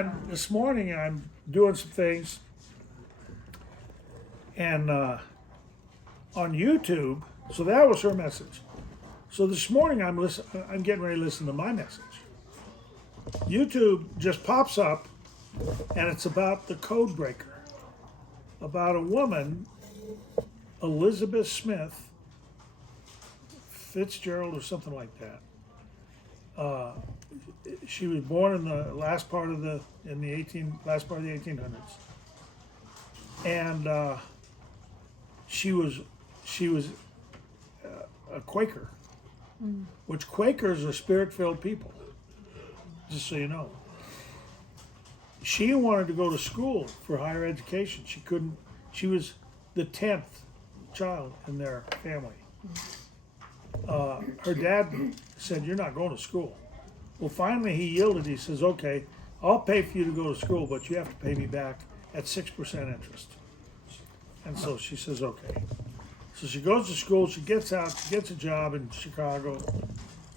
then this morning I'm doing some things, and on YouTube. So that was her message. So this morning I'm getting ready to listen to my message. YouTube just pops up, and it's about the code breaker, about a woman, Elizabeth Smith Fitzgerald or something like that. She was born in the last part of the 1800s, and she was a Quaker, which Quakers are spirit-filled people. Just so you know, she wanted to go to school for higher education. She couldn't. She was the 10th child in their family. Her dad said, "You're not going to school." Well, finally he yielded. He says, "Okay, I'll pay for you to go to school, but you have to pay me back at 6% interest." And so she says, "Okay." So she goes to school. She gets out. She gets a job in Chicago,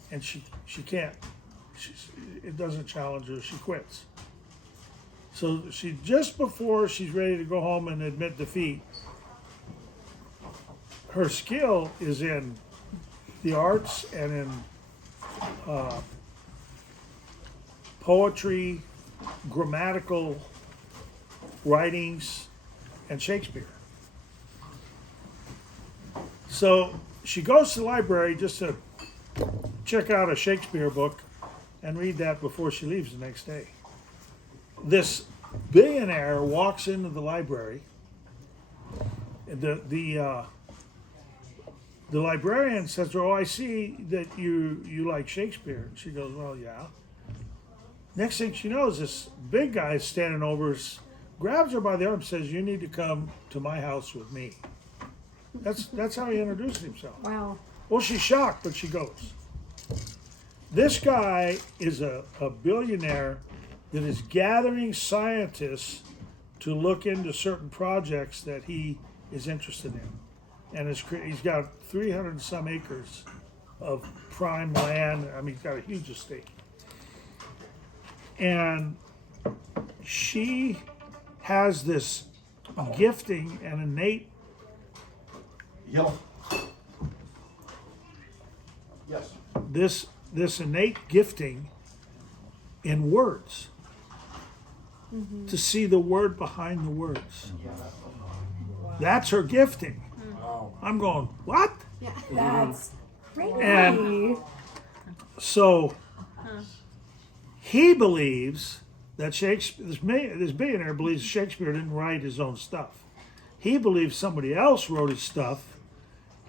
and she can't. It doesn't challenge her. She quits. So she, just before she's ready to go home and admit defeat, her skill is in the arts and in poetry, grammatical writings, and Shakespeare. So she goes to the library just to check out a Shakespeare book and read that before she leaves the next day. This billionaire walks into the library. The librarian says to her, "Oh, I see that you like Shakespeare." And she goes, "Well, yeah." Next thing she knows, this big guy is standing over, grabs her by the arm, and says, "You need to come to my house with me." That's how he introduced himself. Wow. Well, she's shocked, but she goes. This guy is a billionaire that is gathering scientists to look into certain projects that he is interested in. And he's got 300 and some acres of prime land. I mean, he's got a huge estate. And she has this gifting and innate. Yellow. Yes. This innate gifting in words, to see the word behind the words. That's her gifting. I'm going, what? Yeah, that's crazy. And so he believes that Shakespeare, this billionaire believes Shakespeare didn't write his own stuff. He believes somebody else wrote his stuff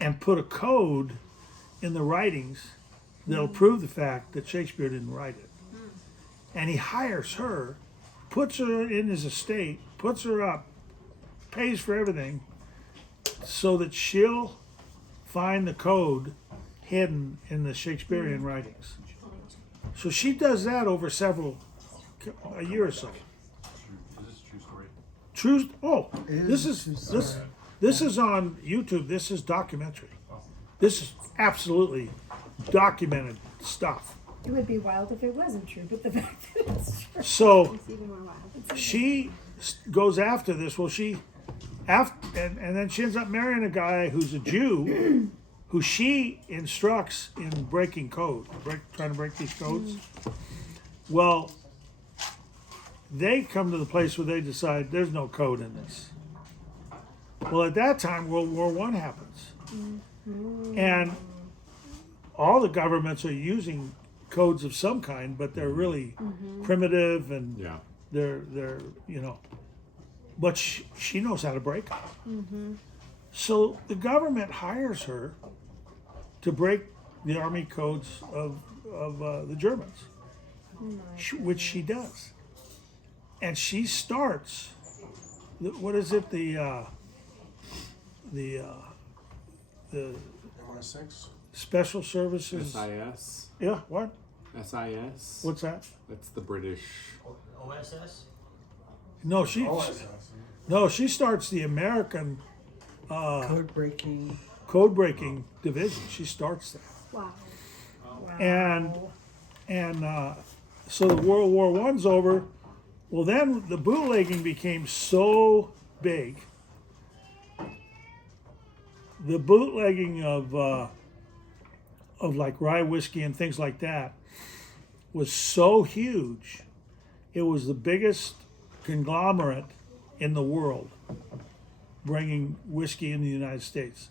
and put a code in the writings that'll prove the fact that Shakespeare didn't write it. And he hires her, puts her in his estate, puts her up, pays for everything, so that she'll find the code hidden in the Shakespearean writings. So she does that over a year or so. Is this a true story? True. Oh, this is on YouTube. This is documentary. This is absolutely documented stuff. It would be wild if it wasn't true, but the fact that it's true So is even more wild. she goes after this. Well, and then she ends up marrying a guy who's a Jew, who she instructs in breaking code, trying to break these codes. Well, they come to the place where they decide there's no code in this. Well, at that time, World War I happens, and all the governments are using codes of some kind, but they're really primitive, and they're but she knows how to break them. So the government hires her to break the army codes of the Germans, which she does, and she starts. What is it? The MI6? Special Services. SIS. Yeah. What? SIS. What's that? That's the British. OSS? No, she starts the American Code breaking. code breaking division. She starts that. Wow. Wow. And so the World War I's over. Well, then the bootlegging became so big. The bootlegging of like rye whiskey and things like that was so huge. It was the biggest conglomerate in the world bringing whiskey in the United States.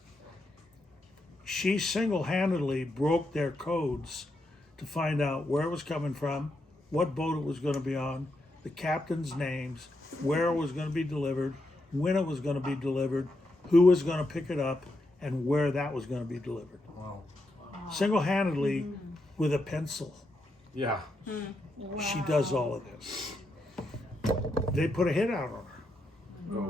She single-handedly broke their codes to find out where it was coming from, what boat it was going to be on, the captain's names, where it was going to be delivered, when it was going to be delivered, who was going to pick it up, and where that was going to be delivered. Wow. Single-handedly with a pencil. Yeah. She does all of this. They put a hit out on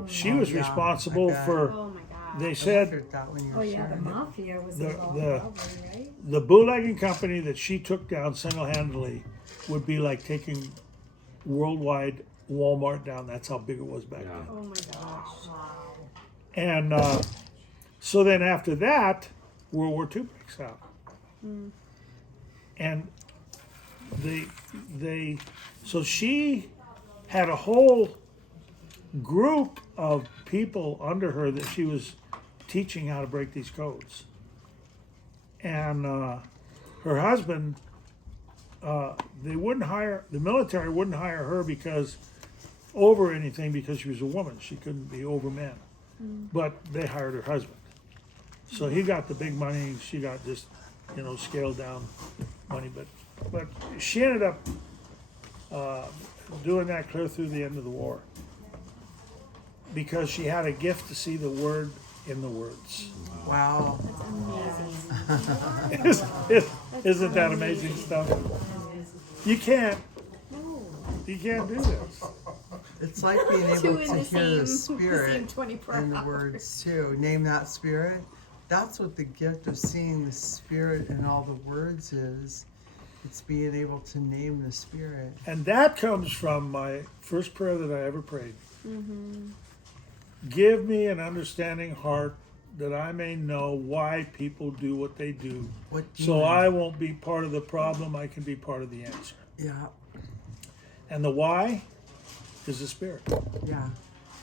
her. She was yeah, responsible I bet. for, Oh my God. they I said wondered that when you Oh were yeah, the sharing it. mafia was The- involved the- probably, right? the bootlegging company that she took down single-handedly would be like taking worldwide Walmart down. That's how big it was back Yeah. then. Oh my gosh. And so then after that, World War II breaks out. And so she had a whole group of people under her that she was teaching how to break these codes. And her husband, they wouldn't hire, the military wouldn't hire her because over anything because she was a woman. She couldn't be over men. But they hired her husband. So he got the big money. She got just, scaled down money. But she ended up doing that clear through the end of the war because she had a gift to see the word in the words. Wow. Isn't that amazing stuff? You can't do this. It's like being Two able in to the hear the same spirit 24 in the hours. words too. Name that spirit. That's what the gift of seeing the spirit in all the words is. It's being able to name the spirit. And that comes from my first prayer that I ever prayed. Give me an understanding heart that I may know why people do what they do. What So demon- I won't be part of the problem, I can be part of the answer. Yeah, And the why is the spirit. yeah.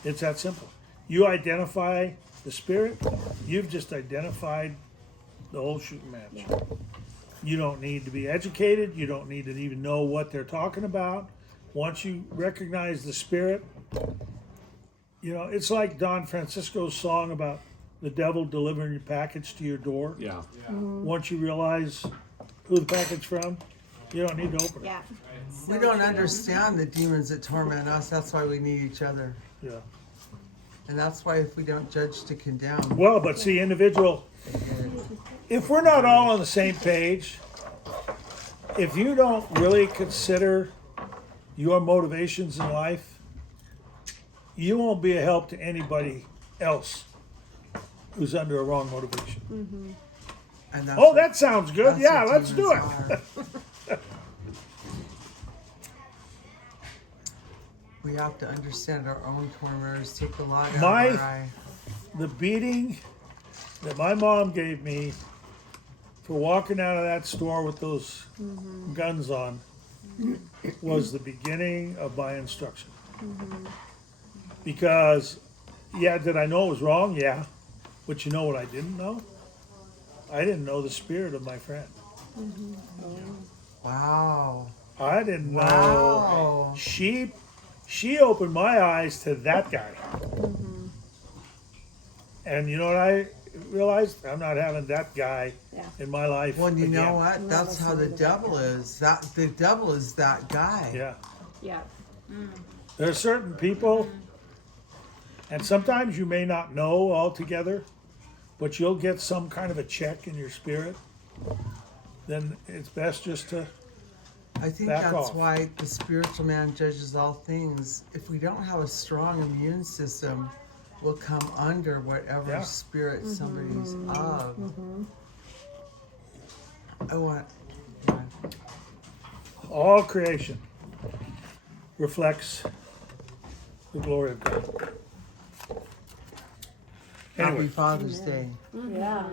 It's that simple. You identify the spirit, you've just identified the whole shooting match. You don't need to be educated, you don't need to even know what they're talking about. Once you recognize the spirit, it's like Don Francisco's song about the devil delivering your package to your door. Yeah. Once you realize who the package from, you don't need to open it. Yeah. We don't understand the demons that torment us. That's why we need each other. Yeah. And that's why if we don't judge to condemn, Well, but see, if we're not all on the same page, if you don't really consider your motivations in life, you won't be a help to anybody else who's under a wrong motivation. and that's Oh, what- that sounds good. that's Yeah, what let's do demons it. are. We have to understand our own tormentors, take the log out My- of our eye. The beating that my mom gave me for walking out of that store with those guns on was the beginning of my instruction. Because, did I know it was wrong? Yeah. But you know what I didn't know? I didn't know the spirit of my friend. Wow. I didn't know. Wow. She opened my eyes to that guy. And you know what I realized? I'm not having that guy Yeah. in my life. Well, you again. know what? That's how the devil is. That the devil is that guy. Yeah. Yeah. There are certain people, and sometimes you may not know altogether, but you'll get some kind of a check in your spirit. Then it's best just to, I think Back that's off. why the spiritual man judges all things. If we don't have a strong immune system, we'll come under whatever Yeah. spirit somebody's of. I want. all creation reflects the glory of God. Happy Anyway, Father's Day. Yeah.